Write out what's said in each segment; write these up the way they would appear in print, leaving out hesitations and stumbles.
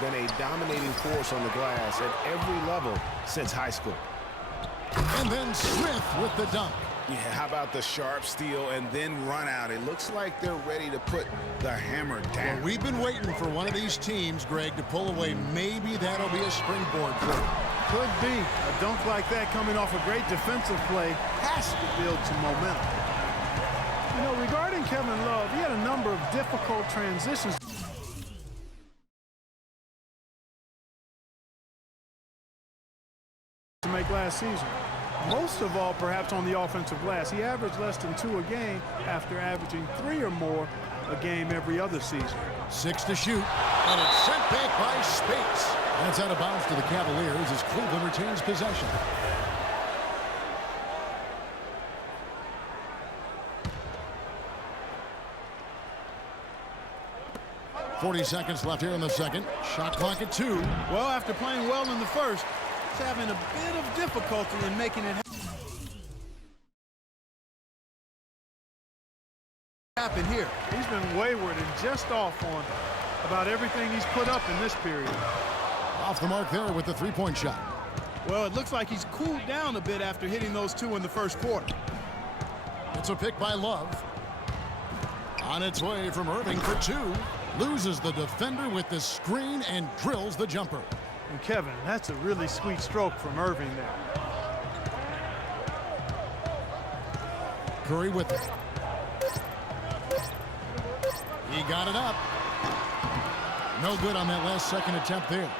been a dominating force on the glass at every level since high school. And then Smith with the dunk. Yeah, how about the sharp steal and then run out? It looks like they're ready to put the hammer down. Well, we've been waiting for one of these teams, Greg, to pull away. Maybe that'll be a springboard for them. Could be. A dunk like that coming off a great defensive play has to build some momentum. You know, regarding Kevin Love, he had a number of difficult transitions to make last season. Most of all, perhaps on the offensive glass. He averaged less than 2 a game after averaging 3 or more a game every other season. 6 to shoot, and it's sent back by Speights. That's out of bounds to the Cavaliers as Cleveland retains possession. .40 seconds left here in the second. Shot clock at 2. Well, after playing well in the first, he's having a bit of difficulty in making it happen here. He's been wayward and just off on about everything he's put up in this period. Off the mark there with the three-point shot. Well, it looks like he's cooled down a bit after hitting those 2 in the first quarter. It's a pick by Love. On its way from Irving for 2. Loses the defender with the screen and drills the jumper. And Kevin, that's a really sweet stroke from Irving there. Curry with it. He got it up. No good on that last second attempt there.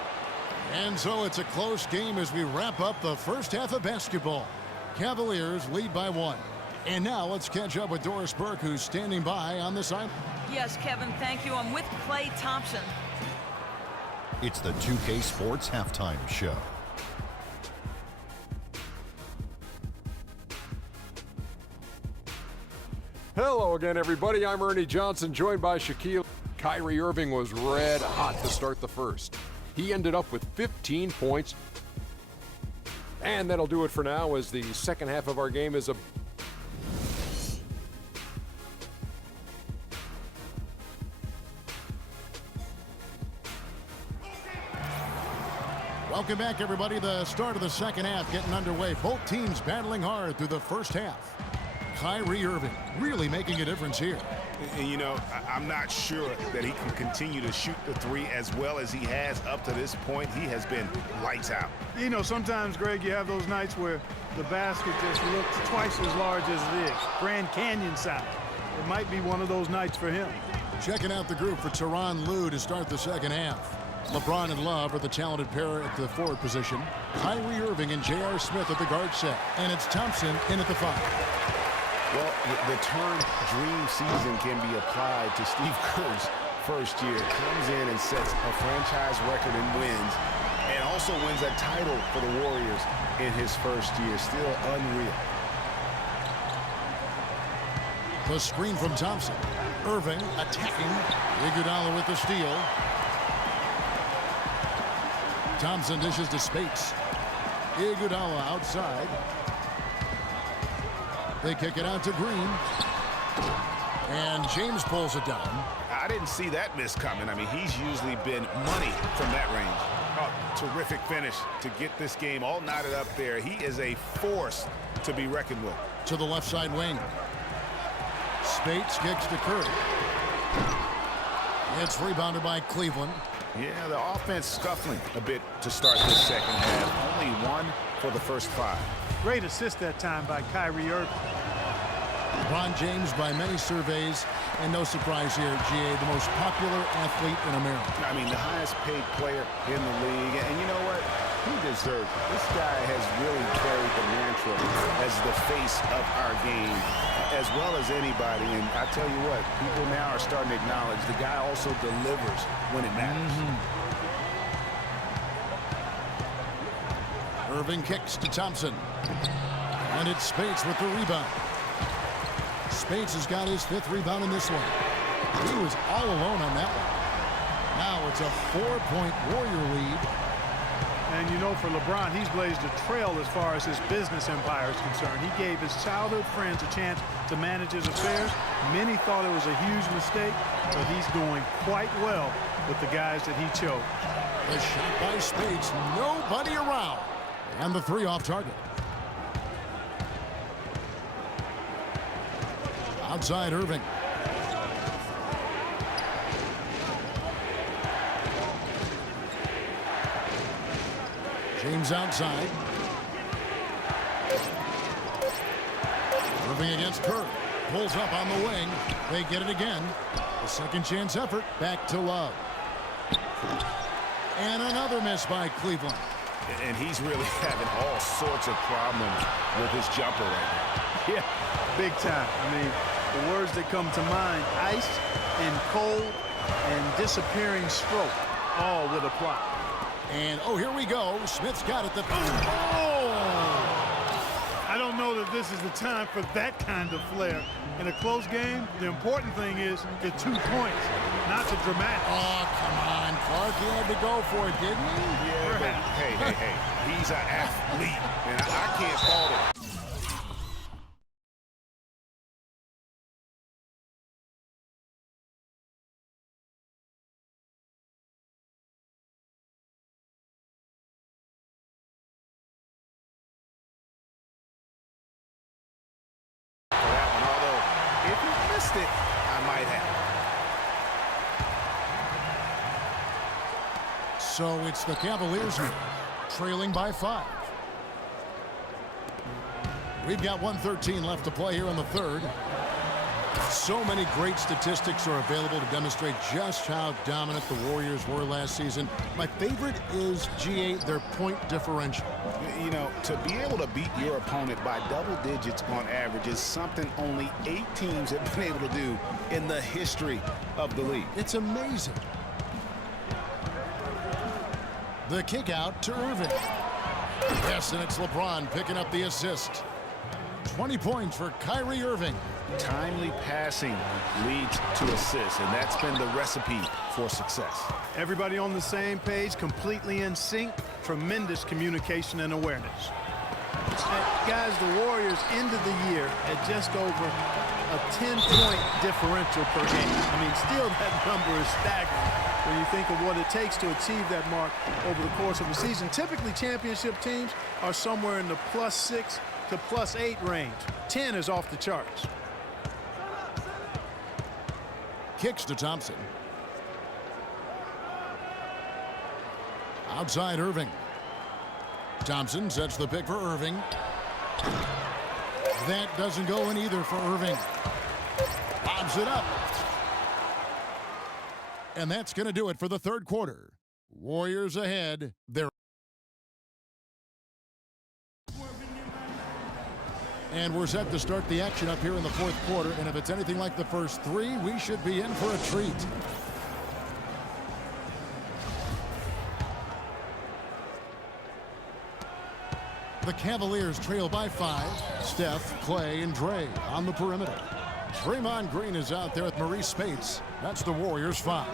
And so it's a close game as we wrap up the first half of basketball. Cavaliers lead by 1. And now let's catch up with Doris Burke, who's standing by on the side. Yes, Kevin, thank you. I'm with Klay Thompson. It's the 2K Sports Halftime Show. Hello again, everybody. I'm Ernie Johnson, joined by Shaquille. Kyrie Irving was red hot to start the first. He ended up with 15 points. And that'll do it for now as the second half of our game is a Welcome back, everybody. The start of the second half getting underway. Both teams battling hard through the first half. Kyrie Irving really making a difference here. And, you know, I'm not sure that he can continue to shoot the 3 as well as he has up to this point. He has been lights out. You know, sometimes, Greg, you have those nights where the basket just looks twice as large as it is. Grand Canyon size. It might be one of those nights for him. Checking out the group for Tyronn Lue to start the second half. LeBron and Love are the talented pair at the forward position. Kyrie Irving and J.R. Smith at the guard set. And it's Thompson in at the 5. Well, the term dream season can be applied to Steve Kerr's first year. Comes in and sets a franchise record in wins and also wins a title for the Warriors in his first year. Still unreal. The screen from Thompson. Irving attacking. Iguodala with the steal. Thompson dishes to Speights. Iguodala outside. They kick it out to Green. And James pulls it down. I didn't see that miss coming. I mean, he's usually been money from that range. Oh, terrific finish to get this game all knotted up there. He is a force to be reckoned with. To the left side wing. Speights kicks to Curry. It's rebounded by Cleveland. Yeah, the offense scuffling a bit to start this second half. Only 1 for the first 5. Great assist that time by Kyrie Irving. LeBron James, by many surveys, and no surprise here, GA, the most popular athlete in America. I mean, the highest paid player in the league. And you know what? He deserves it. This guy has really carried the mantra as the face of our game, as well as anybody. And I tell you what, people now are starting to acknowledge the guy also delivers when it matters. Irving kicks to Thompson. And it's Speights with the rebound. Speights has got his 5th rebound in this one. He was all alone on that one. Now it's a 4-point Warrior lead. And you know, for LeBron, he's blazed a trail as far as his business empire is concerned. He gave his childhood friends a chance to manage his affairs. Many thought it was a huge mistake, but he's doing quite well with the guys that he chose. The shot by Speights, nobody around. And the three off target. Outside Irving. James outside. Irving against Kerr. Pulls up on the wing. They get it again. A second chance effort. Back to Love. And another miss by Cleveland. And he's really having all sorts of problems with his jumper right now. Yeah, big time. I mean, the words that come to mind, ice and cold and disappearing stroke, all would apply. And, oh, here we go. Smith's got it. Oh! I don't know that this is the time for that kind of flair. In a close game, the important thing is the 2 points, not the dramatic. Oh, come on. Clark, he had to go for it, didn't he? Yeah, but hey. He's an athlete, and I can't fault him. It, I might have. So it's the Cavaliers here, trailing by 5. We've got 1:13 left to play here in the third. So many great statistics are available to demonstrate just how dominant the Warriors were last season. My favorite is, GA, their point differential. You know, to be able to beat your opponent by double digits on average is something only 8 teams have been able to do in the history of the league. It's amazing. The kick out to Irving. Yes, and it's LeBron picking up the assist. 20 points for Kyrie Irving. Timely passing leads to assists, and that's been the recipe for success. Everybody on the same page, completely in sync, tremendous communication and awareness. And guys, the Warriors ended the year at just over a 10-point differential per game. I mean, still that number is staggering when you think of what it takes to achieve that mark over the course of a season. Typically, championship teams are somewhere in the +6 to +8 range. 10 is off the charts. Kicks to Thompson. Outside Irving. Thompson sets the pick for Irving. That doesn't go in either for Irving. Lobs it up. And that's going to do it for the third quarter. Warriors ahead. And we're set to start the action up here in the fourth quarter. And if it's anything like the first 3, we should be in for a treat. The Cavaliers trail by 5. Steph, Clay, and Dre on the perimeter. Draymond Green is out there with Maurice Speights. That's the Warriors' 5.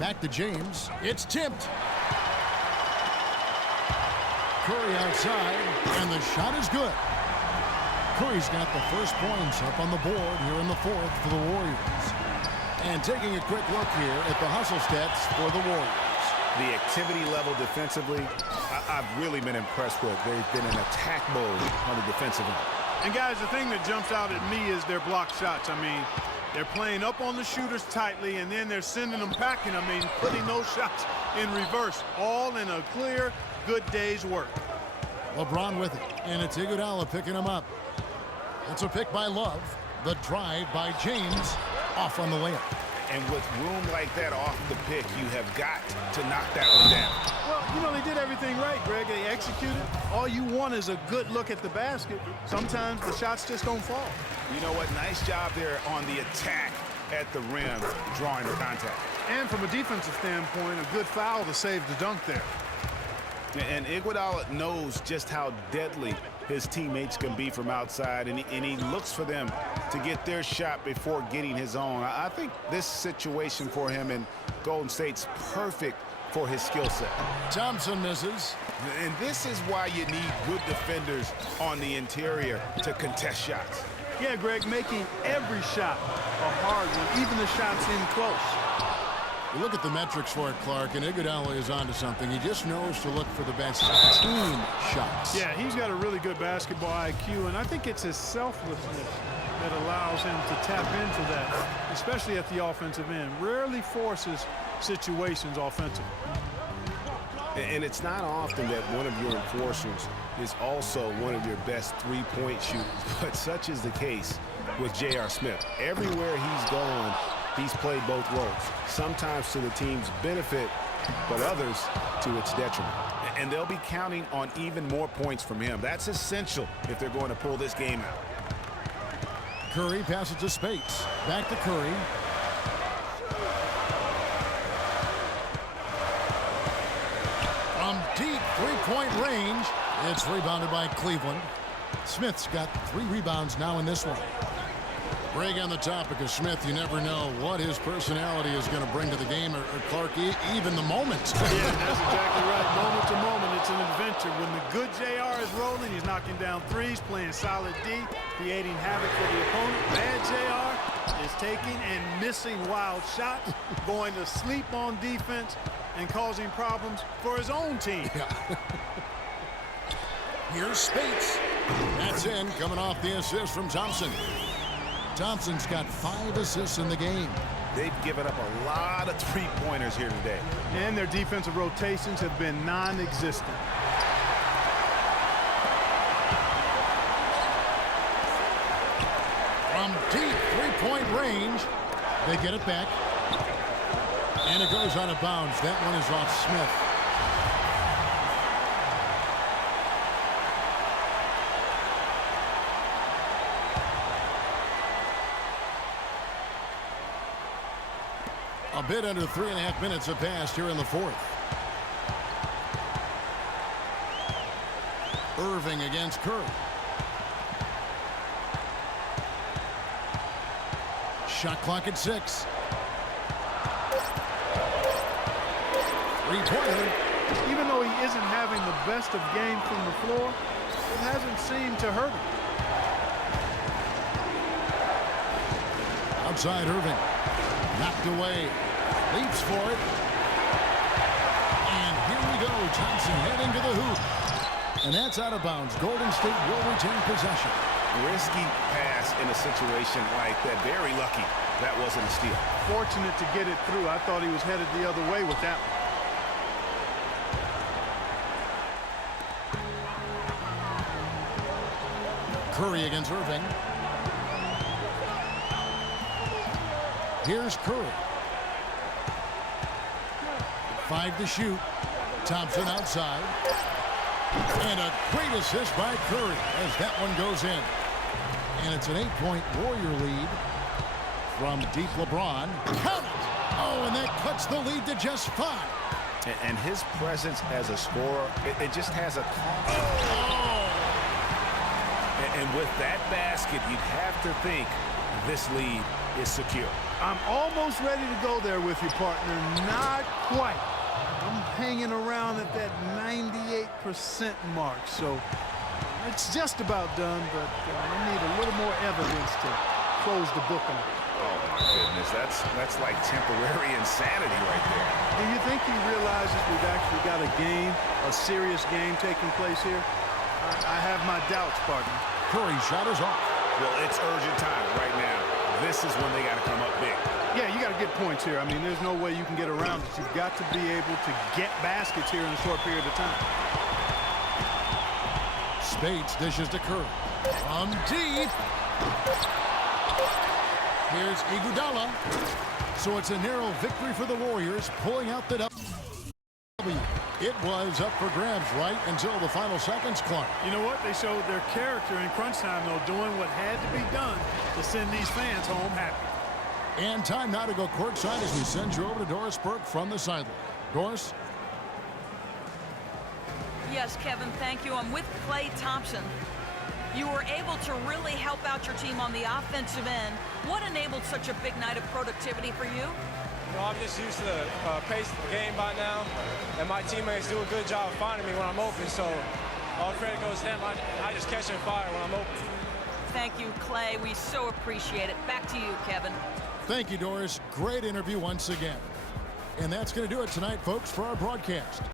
Back to James. It's tipped. Curry outside, and the shot is good. Curry's got the first points up on the board here in the fourth for the Warriors. And taking a quick look here at the hustle stats for the Warriors. The activity level defensively, I've really been impressed with. They've been in attack mode on the defensive end. And guys, the thing that jumps out at me is their block shots. I mean, they're playing up on the shooters tightly, and then they're sending them packing. I mean, putting those shots in reverse, all in a clear, good day's work. LeBron with it, and it's Iguodala picking him up. It's a pick by Love. The drive by James, off on the layup. And with room like that off the pick, you have got to knock that one down. Well, you know, they did everything right, Greg. They executed. All you want is a good look at the basket. Sometimes the shots just don't fall. You know what? Nice job there on the attack at the rim, drawing the contact. And from a defensive standpoint, a good foul to save the dunk there. And Iguodala knows just how deadly his teammates can be from outside, and he looks for them to get their shot before getting his own. I think this situation for him in Golden State's perfect for his skill set. Thompson misses. And this is why you need good defenders on the interior to contest shots. Yeah, Greg, making every shot a hard one, even the shots in close. You look at the metrics for it, Clark, and Iguodala is onto something. He just knows to look for the best team shots. Yeah, he's got a really good basketball IQ, and I think it's his selflessness that allows him to tap into that, especially at the offensive end. Rarely forces situations offensively. And it's not often that one of your enforcers is also one of your best three-point shooters, but such is the case with J.R. Smith. Everywhere he's gone, he's played both roles, sometimes to the team's benefit, but others to its detriment. And they'll be counting on even more points from him. That's essential if they're going to pull this game out. Curry passes to Spates. Back to Curry. From deep three-point range, it's rebounded by Cleveland. Smith's got 3 rebounds now in this one. Greg, on the topic of Smith, you never know what his personality is going to bring to the game, or Clark, even the moment. Yeah, that's exactly right. Moment to moment, it's an adventure. When the good JR is rolling, he's knocking down threes, playing solid D, creating havoc for the opponent. Bad JR is taking and missing wild shots, going to sleep on defense, and causing problems for his own team. Yeah. Here's Spates. That's in, coming off the assist from Thompson. Thompson's got 5 assists in the game. They've given up a lot of three-pointers here today. And their defensive rotations have been non-existent. From deep three-point range, they get it back. And it goes out of bounds. That one is off Smith. A bit under 3.5 minutes have passed here in the fourth. Irving against Curry. Shot clock at 6. Three-pointer. Even though he isn't having the best of game from the floor, it hasn't seemed to hurt him. Outside Irving. Knocked away. Leaps for it. And here we go. Thompson heading to the hoop. And that's out of bounds. Golden State will retain possession. Risky pass in a situation like that. Very lucky that wasn't a steal. Fortunate to get it through. I thought he was headed the other way with that one. Curry against Irving. Here's Curry. 5 to shoot. Thompson outside. And a great assist by Curry as that one goes in. And it's an 8-point Warrior lead from deep LeBron. Count it! Oh, and that cuts the lead to just 5. And his presence as a scorer, it just has a cost. Oh! And with that basket, you'd have to think this lead is secure. I'm almost ready to go there with you, partner. Not quite. I'm hanging around at that 98% mark, so it's just about done, but I need a little more evidence to close the book on it. Oh, my goodness. That's like temporary insanity right there. Do you think he realizes we've actually got a game, a serious game taking place here? I have my doubts, partner. Curry shot is off. Well, it's urgent time right now. This is when they got to come up big. Yeah, you got to get points here. I mean, there's no way you can get around it. You've got to be able to get baskets here in a short period of time. Spates dishes to Curry. From deep. Here's Iguodala. So it's a narrow victory for the Warriors, pulling out the W. It was up for grabs right until the final seconds, Clark. You know what? They showed their character in crunch time, though, doing what had to be done to send these fans home happy. And time now to go courtside as we send you over to Doris Burke from the sideline. Doris? Yes, Kevin, thank you. I'm with Klay Thompson. You were able to really help out your team on the offensive end. What enabled such a big night of productivity for you? Well, I'm just used to the pace of the game by now, and my teammates do a good job of finding me when I'm open, so all credit goes to them. I just catch and fire when I'm open. Thank you, Klay. We so appreciate it. Back to you, Kevin. Thank you, Doris. Great interview once again. And that's going to do it tonight, folks, for our broadcast.